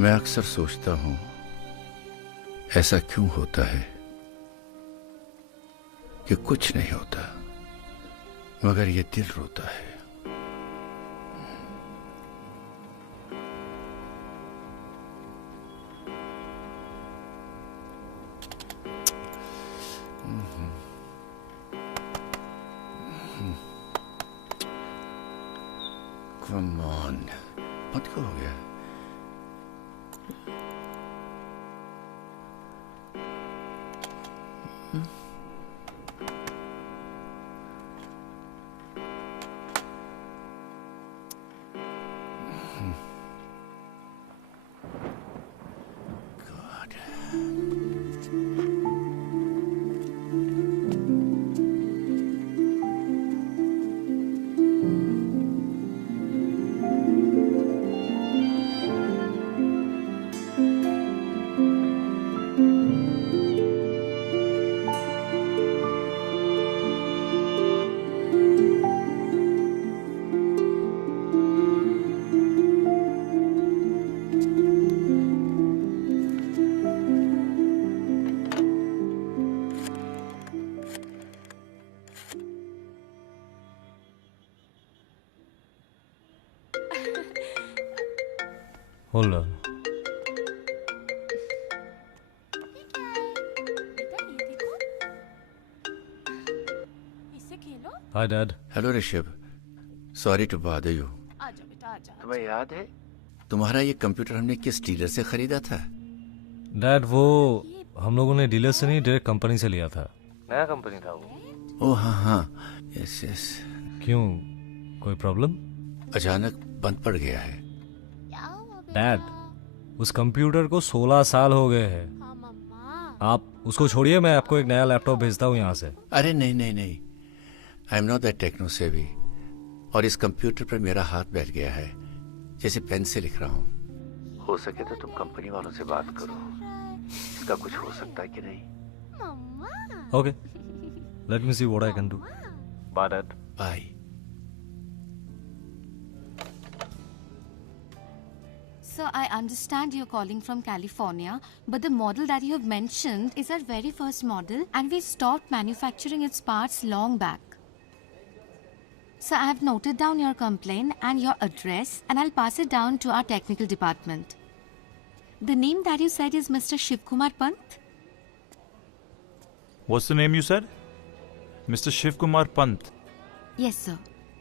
मैं अक्सर सोचता हूं ऐसा क्यों होता है कि कुछ नहीं होता मगर ये दिल रोता है। Come on, मत क्या हो गया? Hold on. Hi, Dad. Hello Rishabh, sorry to bother you. आजा बेटा आजा। तुम्हें याद है तुम्हारा ये कंप्यूटर हमने किस डीलर से खरीदा था? डैड वो हम लोगों ने डीलर से नहीं डायरेक्ट कंपनी से लिया था। नया कंपनी था वो। ओह हाँ हाँ, यस यस। क्यों, कोई प्रॉब्लम? अचानक बंद पड़ गया है। डैड उस कंप्यूटर को 16 साल हो गए हैं। आप उसको छोड़िए, मैं आपको एक नया लैपटॉप भेजता हूँ यहाँ से। अरे नहीं नहीं नहीं, I am not that techno savvy. और इस कंप्यूटर पर मेरा हाथ बैठ गया है, जैसे पेन से लिख रहा हूँ। हो सके तो तुम कंपनी वालों से बात करो, इसका कुछ हो सकता है कि नहीं। Okay, let me see what I can do. Bye dad. Bye. Sir, I understand you're calling from California, but the model that you have mentioned is our very first model and we stopped manufacturing its parts long back. Sir, I have noted down your complaint and your address and I'll pass it down to our technical department. The name that you said is Mr. Shivkumar Pant? What's the name you said? Mr. Shivkumar Pant. Yes, sir.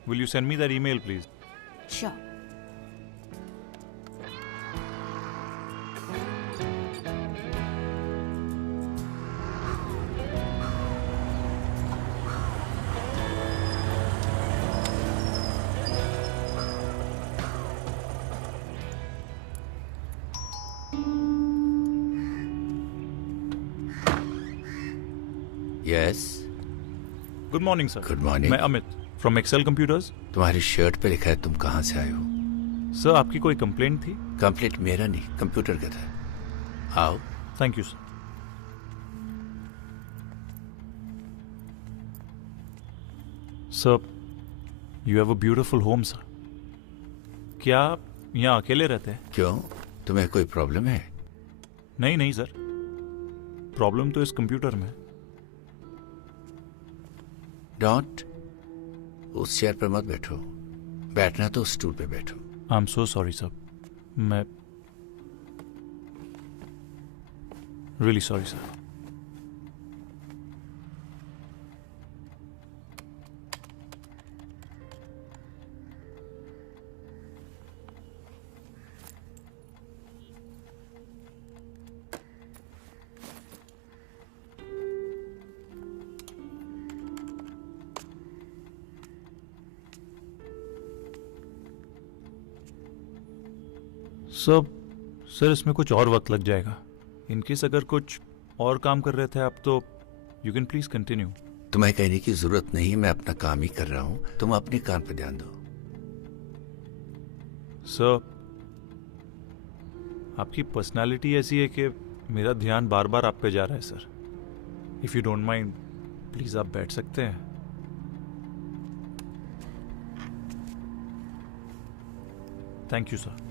Will you send me that email, please? Sure. Yes. Good morning, sir. Good morning. मैं Amit from Excel Computers. तुम्हारी shirt पे लिखा है तुम कहाँ से आए हो। सर आपकी कोई कंप्लेंट थी? कंप्लीट मेरा नहीं, कंप्यूटर का था। आओ। Thank you sir. Sir you have a beautiful home sir. क्या आप यहाँ अकेले रहते हैं? क्यों, तुम्हें कोई प्रॉब्लम है? नहीं नहीं सर, प्रॉब्लम तो इस कंप्यूटर में है। डोंट, उस चेयर पर मत बैठो, बैठना तो उस स्टूल पे बैठो। I am so sorry sir, मैं रियली सॉरी सर। सर इसमें कुछ और वक्त लग जाएगा। इनकेस अगर कुछ और काम कर रहे थे आप तो यू कैन प्लीज कंटिन्यू। तुम्हें कहने की जरूरत नहीं, मैं अपना काम ही कर रहा हूं, तुम अपने काम पे ध्यान दो। सर आपकी पर्सनालिटी ऐसी है कि मेरा ध्यान बार बार आप पे जा रहा है sir. If you don't mind please आप बैठ सकते हैं। Thank you sir.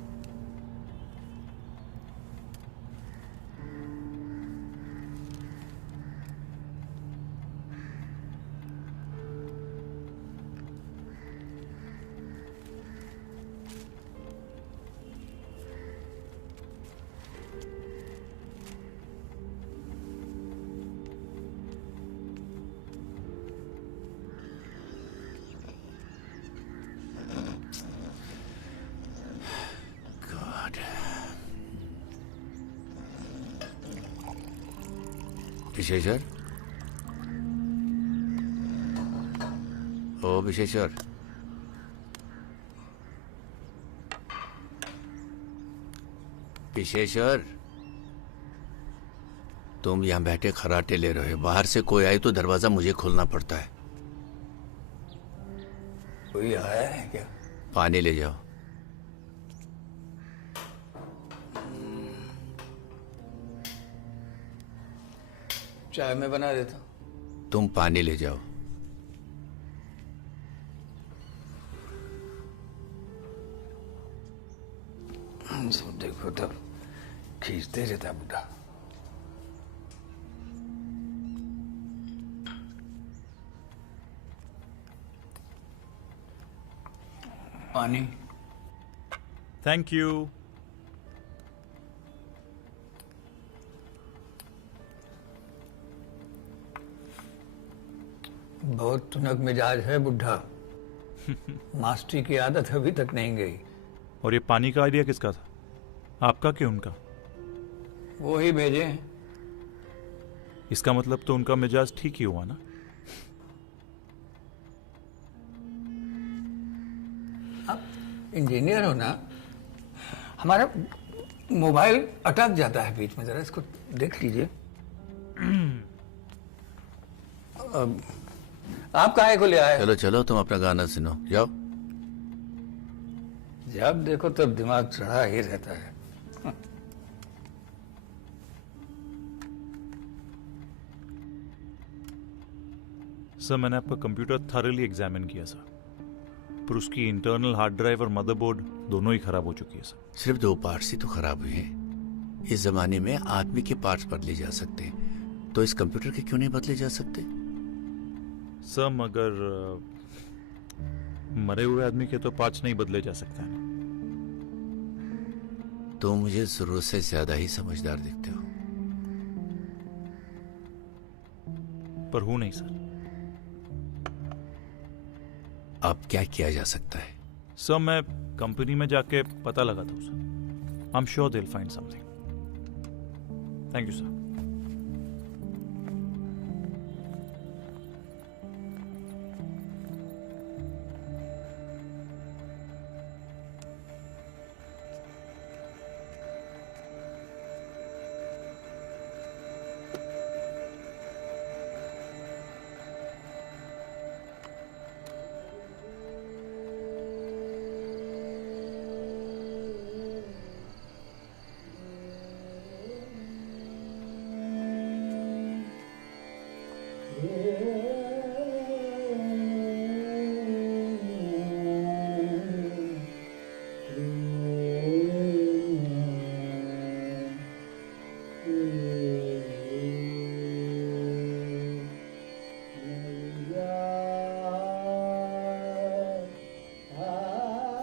गॉड। विशेषर, ओ विशेषर, विशेषर, तुम यहां बैठे खराटे ले रहे हो, बाहर से कोई आए तो दरवाजा मुझे खोलना पड़ता है। कोई आया है क्या? पानी ले जाओ। चाय मैं बना देता हूँ। तुम पानी ले जाओ। सब देखो तब खींचते रहता बुढ़ा। पानी। Thank you. बहुत तुनक मिजाज है बुढ़ा। मास्टरी की आदत अभी तक नहीं गई। और ये पानी का आइडिया किसका था, आपका कि उनका? वो ही भेजे हैं। इसका मतलब तो उनका मिजाज ठीक ही हुआ ना। आप इंजीनियर हो ना? हमारा मोबाइल अटक जाता है बीच में, जरा इसको देख लीजिए। आप काहे को ले आए? चलो चलो, तुम अपना गाना सुनो, जाओ। जब देखो तब दिमाग चढ़ा ही रहता है। सर मैंने आपका कंप्यूटर थॉरली एग्जामिन किया सर, पर उसकी इंटरनल हार्ड ड्राइव और मदरबोर्ड दोनों ही खराब हो चुकी है सर। सिर्फ 2 पार्ट्स ही तो खराब हुए हैं। इस जमाने में आदमी के पार्ट्स बदले जा सकते हैं, तो इस कंप्यूटर के क्यों नहीं बदले जा सकते? सर मगर मरे हुए आदमी के तो पार्ट्स नहीं बदले जा सकते हैं। तो मुझे जरूरत से ज्यादा ही समझदार दिखते हो। पर हूं नहीं सर। अब क्या किया जा सकता है? सर मैं कंपनी में जाके पता लगाता हूं sir. I am sure they will find something. Thank you sir.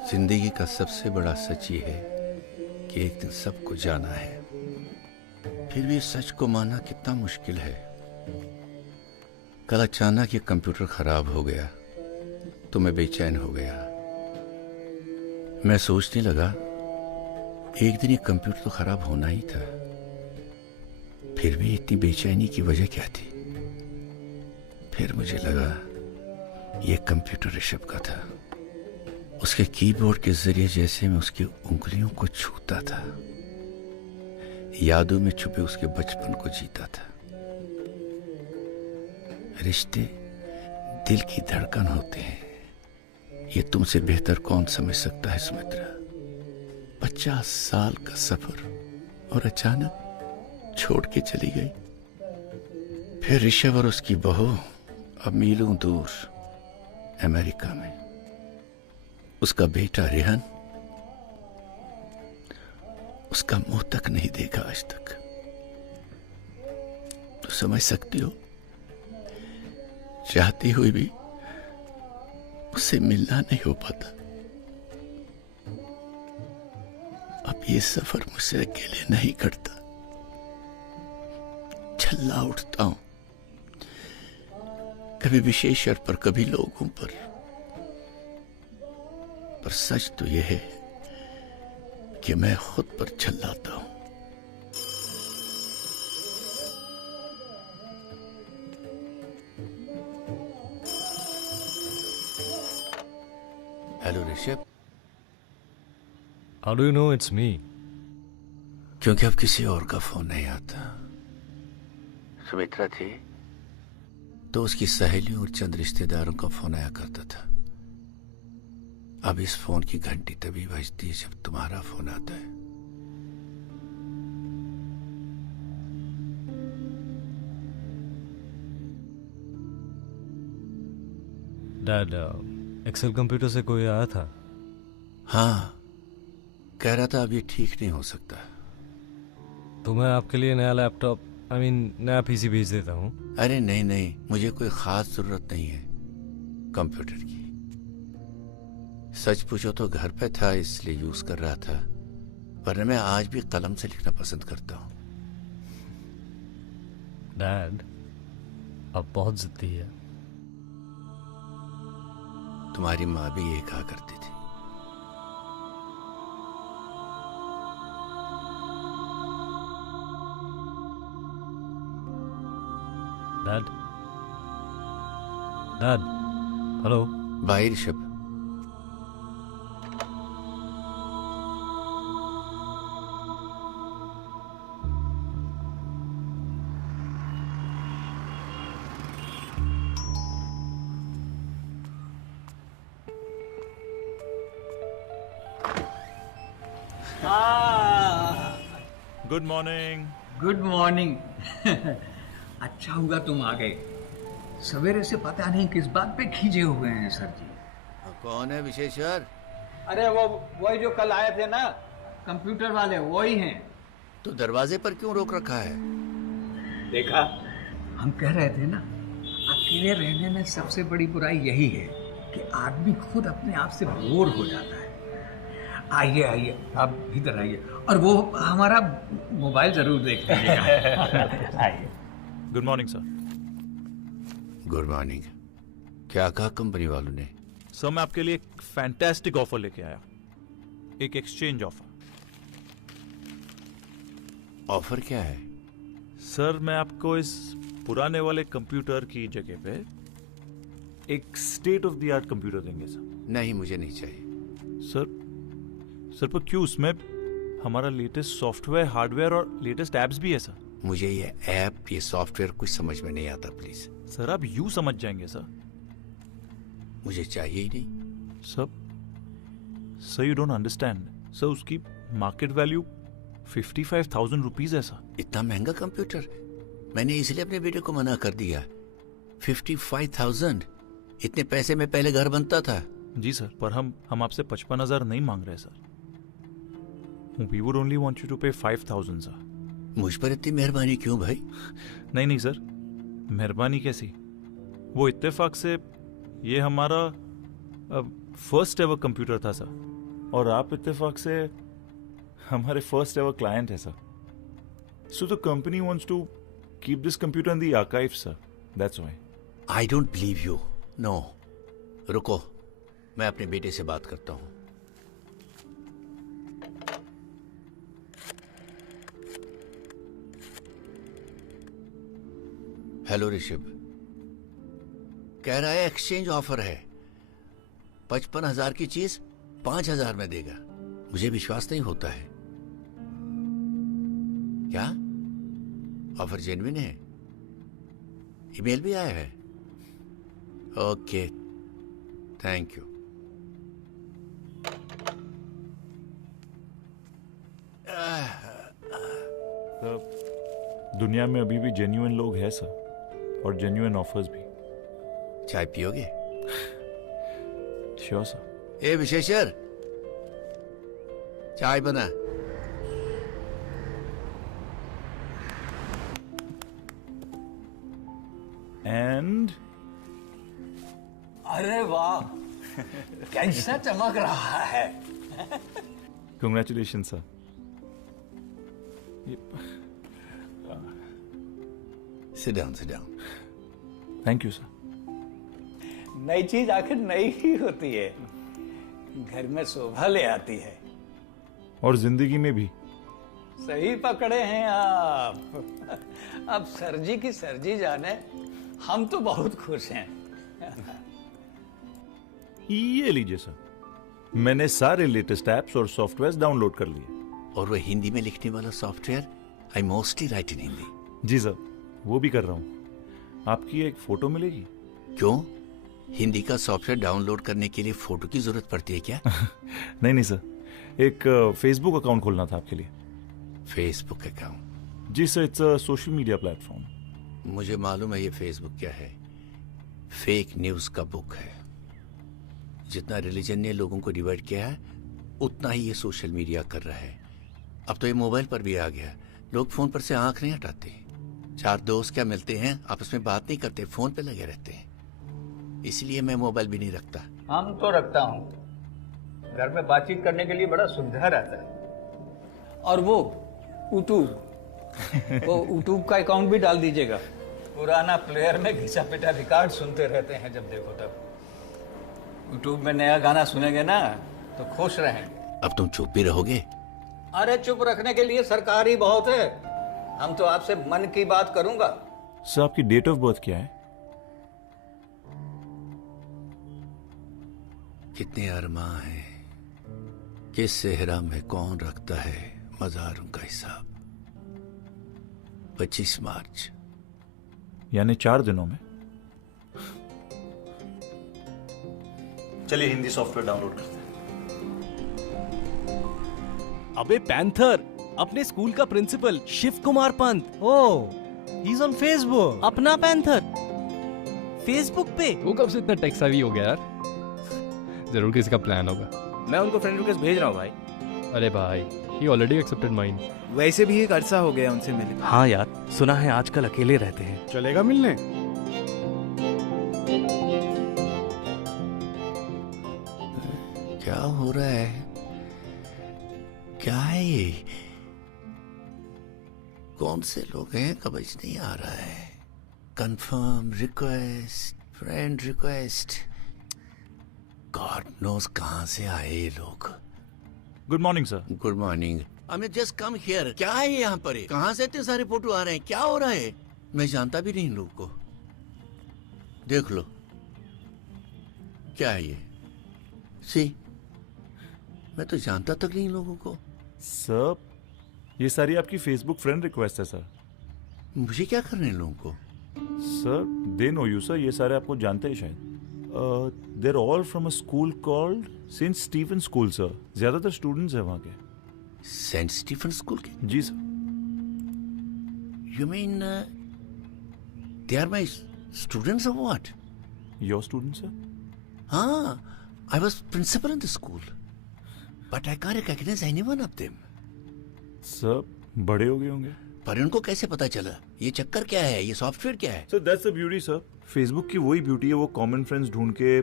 जिंदगी का सबसे बड़ा सच ये है कि एक दिन सबको जाना है। फिर भी इस सच को मानना कितना मुश्किल है। कल अचानक ये कंप्यूटर खराब हो गया तो मैं बेचैन हो गया। मैं सोचने लगा एक दिन ये कंप्यूटर तो खराब होना ही था। फिर भी इतनी बेचैनी की वजह क्या थी? फिर मुझे लगा ये कंप्यूटर ऋषभ का था। उसके कीबोर्ड के जरिए जैसे मैं उसकी उंगलियों को छूता था, यादों में छुपे उसके बचपन को जीता था। रिश्ते दिल की धड़कन होते हैं, ये तुमसे बेहतर कौन समझ सकता है सुमित्रा। 50 साल का सफर और अचानक छोड़ के चली गई। फिर ऋषभ और उसकी बहू अब मीलों दूर अमेरिका में। उसका बेटा रेहन उसका मुंह तक नहीं देखा आज तक। तो समझ सकती हो, चाहती हुई भी उससे मिलना नहीं हो पाता। अब ये सफर मुझसे अकेले नहीं कटता। झल्ला उठता हूं, कभी विशेषण पर, कभी लोगों पर सच तो यह है कि मैं खुद पर झल्लाता हूं। Hello Rishabh. How do you know it's me? क्योंकि अब किसी और का फोन नहीं आता। सुमित्रा थी तो उसकी सहेलियों और चंद रिश्तेदारों का फोन आया करता था। अब इस फोन की घंटी तभी बजती है जब तुम्हारा फोन आता है। डैड, एक्सेल कंप्यूटर से कोई आया था? हाँ, कह रहा था अब ये ठीक नहीं हो सकता। तो मैं आपके लिए नया लैपटॉप नया पीसी भेज देता हूँ। अरे नहीं नहीं, मुझे कोई खास जरूरत नहीं है कंप्यूटर की। सच पूछो तो घर पे था इसलिए यूज कर रहा था, वरना मैं आज भी कलम से लिखना पसंद करता हूँ। डैड, अब बहुत जिद्दी है। तुम्हारी माँ भी ये कहा करती थी। Dad, dad, hello. Bye Rishabh. Good morning. Good morning. अच्छा हुआ तुम आ गए। सवेरे से पता नहीं किस बात पे खींचे हुए हैं सर जी। कौन है विशेश्वर? अरे वही जो कल आए थे ना कंप्यूटर वाले, वही हैं। तो दरवाजे पर क्यों रोक रखा है? देखा, हम कह रहे थे ना, अकेले रहने में सबसे बड़ी बुराई यही है कि आदमी खुद अपने आप से बोर हो जाता है। आइए आइए, आप इधर आइए, और वो हमारा मोबाइल जरूर देख लीजिएगा। आइए। Good morning sir. Good morning. क्या कहा कंपनी वालों ने? सर मैं आपके लिए एक फैंटास्टिक ऑफर लेके आया, एक एक्सचेंज ऑफर। ऑफर क्या है? सर मैं आपको इस पुराने वाले कंप्यूटर की जगह पे एक state of the art computer देंगे सर। नहीं, मुझे नहीं चाहिए। सर पर क्यों? उसमें हमारा लेटेस्ट सॉफ्टवेयर, हार्डवेयर और लेटेस्ट एप्स भी है सर। मुझे ये ऐप, ये सॉफ्टवेयर कुछ समझ में नहीं आता, प्लीज। सर आप यूं समझ जाएंगे सर। मुझे चाहिए ही नहीं। Sir you don't understand. Sir उसकी मार्केट वैल्यू 55,000 रुपीज है सर। इतना महंगा कंप्यूटर? मैंने इसलिए अपने बेटे को मना कर दिया। 55,000? इतने पैसे में पहले घर बनता था। जी सर, पर हम आपसे 55,000 नहीं मांग रहे sir. We would only want you to pay 5,000 sir. मुझ पर इतनी मेहरबानी क्यों भाई? नहीं सर, मेहरबानी कैसी? वो इत्तेफाक से ये हमारा फर्स्ट एवर कंप्यूटर था सर। और आप इत्तेफाक से हमारे फर्स्ट एवर क्लाइंट है sir. So the company wants to keep this computer in the archive sir. That's why. I don't believe you. No, रुको, मैं अपने बेटे से बात करता हूं. हेलो ऋषभ. कह रहा है एक्सचेंज ऑफर है. 55,000 की चीज 5,000 में देगा. मुझे विश्वास नहीं होता है. क्या ऑफर जेन्युइन है? ईमेल भी आया है? Okay, thank you. दुनिया में अभी भी जेन्युइन लोग हैं सर, और जेन्युइन ऑफर्स भी. चाय पियोगे? Sure sir. ए विशेषर, चाय बना. एंड अरे वाह, कैसा चमक रहा है. Congratulation sir. Sit down, sit down. Thank you sir. नई चीज आखिर नई ही होती है, घर में शोभा ले आती है. और जिंदगी में भी. सही पकड़े हैं आप. अब सरजी की सरजी जाने, हम तो बहुत खुश हैं. ये लीजिए सर, मैंने सारे लेटेस्ट एप्स और सॉफ्टवेयर डाउनलोड कर लिए. और वो हिंदी में लिखने वाला software, I mostly write in Hindi. जी सर, वो भी कर रहा हूँ. आपकी एक फोटो मिलेगी? क्यों? हिंदी का सॉफ्टवेयर डाउनलोड करने के लिए फोटो की जरूरत पड़ती है क्या? नहीं सर, एक फेसबुक अकाउंट खोलना था आपके लिए. Facebook account? जी sir, it's a social media platform. मुझे मालूम है ये फेसबुक क्या है. फेक न्यूज का बुक है. जितना रिलीजन ने लोगों को डिवाइड किया है, उतना ही ये सोशल मीडिया कर रहा है. अब तो ये मोबाइल पर भी आ गया. लोग फोन पर से आंख नहीं हटाते. 4 दोस्त क्या मिलते हैं, आपस में बात नहीं करते, फोन पे लगे रहते हैं. इसलिए मैं मोबाइल भी नहीं रखता. हम तो रखता हूँ. घर में बातचीत करने के लिए बड़ा सुविधा रहता है. और वो यूट्यूब, वो यूट्यूब का अकाउंट भी डाल दीजिएगा. पुराना प्लेयर में घिसा पिटा रिकॉर्ड सुनते रहते हैं जब देखो तब. यूट्यूब में नया गाना सुनेंगे ना तो खुश रहें. अब तुम चुप भी रहोगे? अरे चुप रखने के लिए सरकार ही बहुत है. हम तो आपसे मन की बात करूंगा. सर, आपकी डेट ऑफ बर्थ क्या है? कितने अरमां हैं, किस सेहरा में कौन रखता है मज़ारों का हिसाब. 25 मार्च. यानी 4 दिनों में. चलिए हिंदी सॉफ्टवेयर डाउनलोड करते हैं. अबे पैंथर, अपने स्कूल का principal Shiv Kumar Pant. Oh, he is on Facebook. अपना पैंथर फेसबुक पे. वो कब से इतना टेक सेवी हो गया यार? जरूर किसी का प्लान होगा. मैं उनको फ्रेंड रिक्वेस्ट भेज रहा हूँ भाई. अरे भाई, ही ऑलरेडी एक्सेप्टेड माइन. वैसे भी एक अरसा हो गया उनसे मिले. हाँ यार, सुना है आजकल अकेले रहते हैं. चलेगा मिलने? क्या हो रहा है? क्या है ये? कौन से लोग हैं, समझ नहीं आ रहा है. Confirm request, friend request. God knows कहां से आए ये लोग. Good morning sir. Good morning. I mean just come here. क्या है ये यहाँ पर? कहां से इतने सारे फोटो आ रहे हैं? क्या हो रहा है? मैं जानता भी नहीं इन लोग को. देख लो, क्या है ये? सी, मैं तो जानता तक नहीं इन लोगों को. सर, ये सारी आपकी फेसबुक फ्रेंड रिक्वेस्ट है सर. मुझे क्या करना है इन लोगों को? Sir, they know you sir. ये सारे आपको जानते हैं शायद. They're all from a school called Saint Stephen school sir. ज्यादातर स्टूडेंट्स हैं वहां के. सेंट स्टीफन स्कूल के? जी sir. You mean they are my students और व्हाट? Your students sir? हाँ, I was principal in the school, but I can't recognize anyone of them. Sir, बड़े हो गए होंगे. पर इनको कैसे पता चला? ये चक्कर क्या है? ये सॉफ्टवेयर क्या है? Sir that's the beauty sir. Facebook की वही ब्यूटी है, वो कॉमन फ्रेंड्स ढूंढ के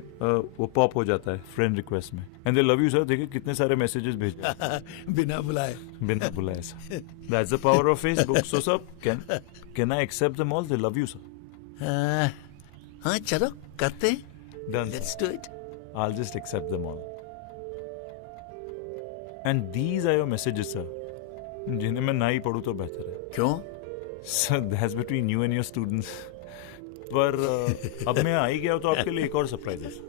वो पॉप हो जाता है फ्रेंड रिक्वेस्ट में। And they love you sir. देखिए कितने सारे मैसेजेस भेज बिना बुलाए। बिना बुलाए sir. That's the power of Facebook. So sir can I accept them all? They love you sir. हाँ चलो करते हैं। Done. Let's do it. I'll just accept them all. And these are your messages, sir. जिन्हें मैं ना ही पढ़ूं तो बेहतर है। क्यों? Sir, that's between you and your students. पर अब मैं आ ही गया हूं तो आपके लिए एक और सरप्राइज है सर।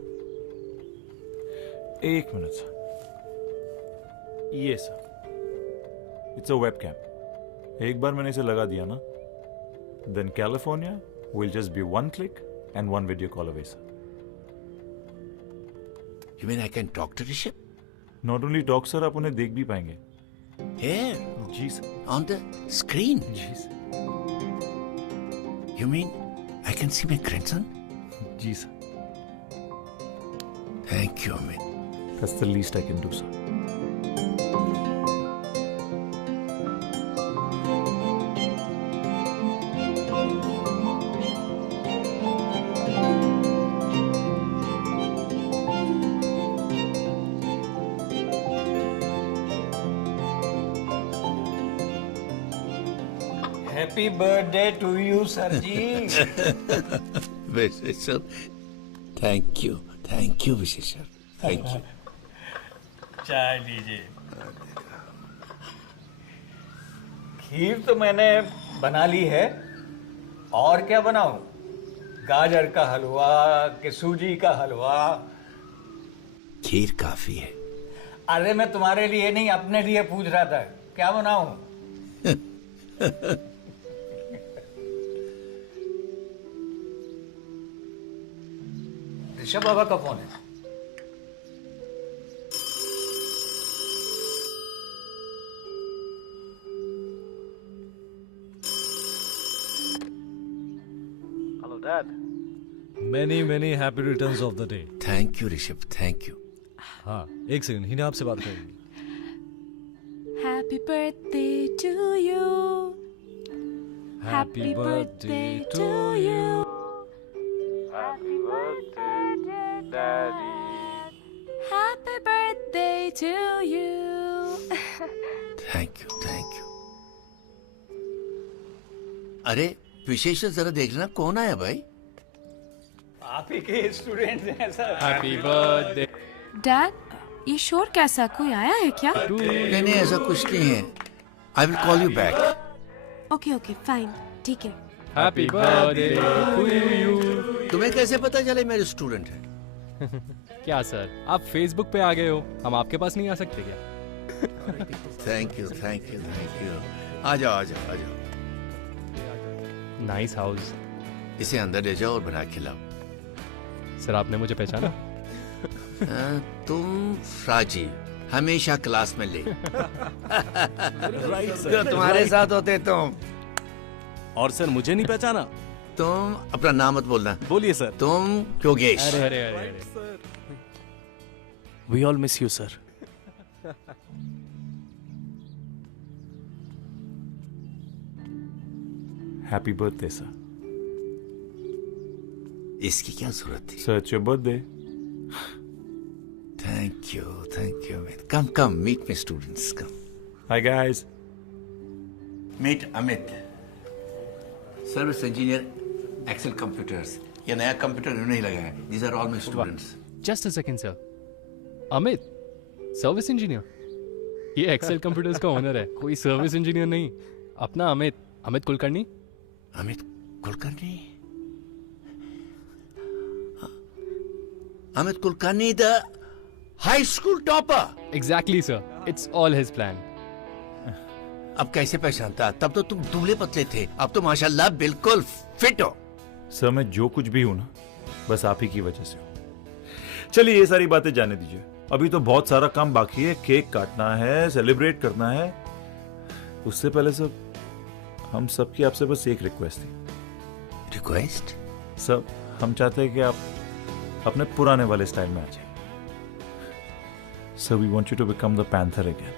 एक मिनट सर। ये सर, इट्स अ वेबकैम। एक बार मैंने इसे लगा दिया ना, then California will just be one click and one video call away, sir. You mean I can talk to Rishabh? Not only talk, sir, आप उन्हें देख भी पाएंगे। Here? जी सर। On the screen? जी सर। You mean I can see my grandson? जी सर। Thank you, Amit. That's the least I can do, sir. Happy birthday to you sir ji. Visheshar, thank you Visheshar, thank you. चाय लीजिए। खीर तो मैंने बना ली है, और क्या बनाऊं? गाजर का हलवा कि सूजी का हलवा? खीर काफी है। अरे मैं तुम्हारे लिए नहीं, अपने लिए पूछ रहा था, क्या बनाऊं? ऋषभ बाबा का फोन है। Hello dad. Many happy returns of the day. Thank you Rishabh, thank you. हाँ, एक सेकंड, हिना आपसे बात करेंगी। Happy birthday to you. Happy birthday to you. Happy birthday, Daddy. Happy birthday to you. Thank you. अरे विशेषर, जरा देखना कौन आया भाई? आप ही के स्टूडेंट हैं सर। Happy birthday. डैड, ये शोर कैसा? कोई आया है क्या? नहीं ऐसा कुछ नहीं है। I will call you back. Okay fine, ठीक है। Happy birthday to you. तुम्हें कैसे पता चले मेरे स्टूडेंट है? क्या सर, आप फेसबुक पे आ गए हो, हम आपके पास नहीं आ सकते क्या? Thank you. आ जाओ। Nice house. इसे अंदर ले जाओ और बना खिलाओ। सर आपने मुझे पहचाना? तुम राजी, हमेशा क्लास में ले। जो तुम्हारे साथ होते तुम। और सर मुझे नहीं पहचाना? तुम अपना नाम मत बोलना। बोलिए सर। तुम योगेश। अरे we all miss you sir. Happy birthday sir. इसकी क्या जरूरत थी? Sir it's your birthday. Thank you come meet my students, come. Hi guys. Meet Amit, service engineer, Excel computers. ये नया कंप्यूटर इन्होंने ही लगाया है। These are all my students. Just a second sir. Amit, service engineer? ये एक्सेल कंप्यूटर्स का owner है, कोई सर्विस इंजीनियर नहीं। अपना Amit Kulkarni. Amit Kulkarni, the high school topper. Exactly sir, it's all his plan. अब कैसे पहचानता? तब तो तुम दुबले पतले थे, अब तो माशाल्लाह बिल्कुल फिट हो। सर मैं जो कुछ भी हूं ना, बस आप ही की वजह से हूं। चलिए ये सारी बातें जाने दीजिए, अभी तो बहुत सारा काम बाकी है। केक काटना है, सेलिब्रेट करना है। उससे पहले सब हम सबकी आपसे बस एक रिक्वेस्ट थी। रिक्वेस्ट? सब हम चाहते हैं कि आप अपने पुराने वाले स्टाइल में आ जाए। So we want you to become the Panther again.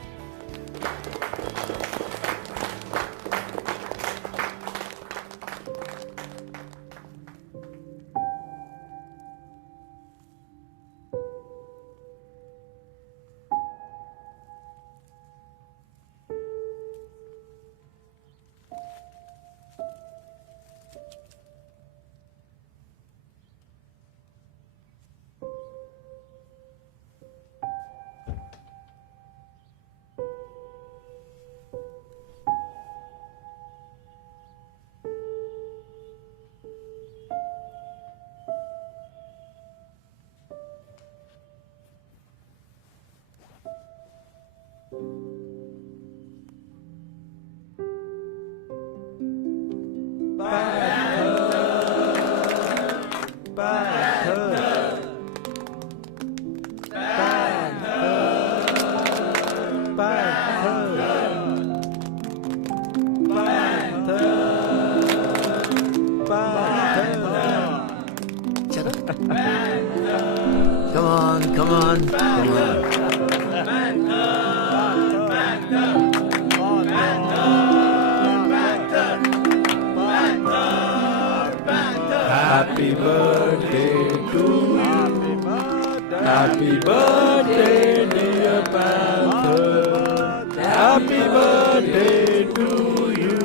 on, come on. Happy birthday to you. Happy birthday, dear Panther. Happy birthday to you.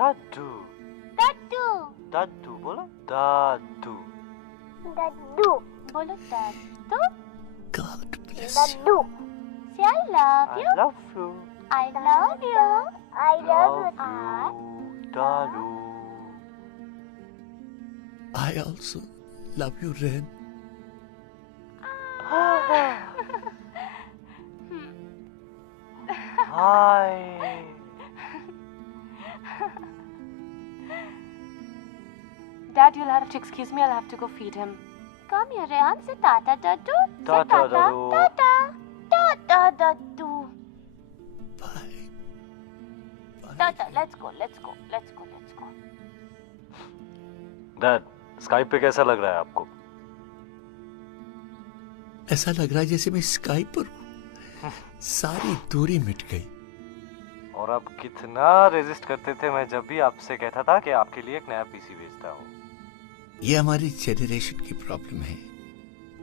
दादू दादू दादू बोलो दादू दादू बोलो दादू God bless you. Dadu say I love you I love you I love you Dadu I also love you, Ren. Hi Dad, you'll have to excuse me. I'll have to go feed him. Come here, Rehan. Say tata, daddu. Tata, daddu. Tata. Tata, daddu. Bye. Tata, let's go. Let's go. Let's go. Let's go. Dad Skype पे कैसा लग रहा है आपको? ऐसा लग रहा है जैसे मैं स्काई पर हूँ। सारी दूरी मिट गई। और आप कितना रेजिस्ट करते थे मैं जब भी आपसे कहता था कि आपके लिए एक नया पीसी भेजता हूँ। ये हमारी जेनरेशन की प्रॉब्लम है।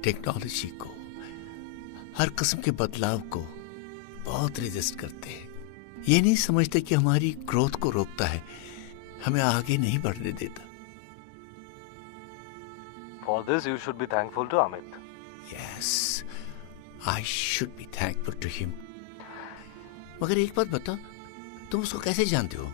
टेक्नोलॉजी को, हर किस्म के बदलाव को बहुत रेजिस्ट करते हैं। ये नहीं समझते कि हमारी ग्रोथ को रोकता है, हमें आगे नहीं बढ़ने देता। For this you should be thankful to Amit. Yes, I should be thankful to him. मगर एक बात बता, तुम उसको कैसे जानते हो?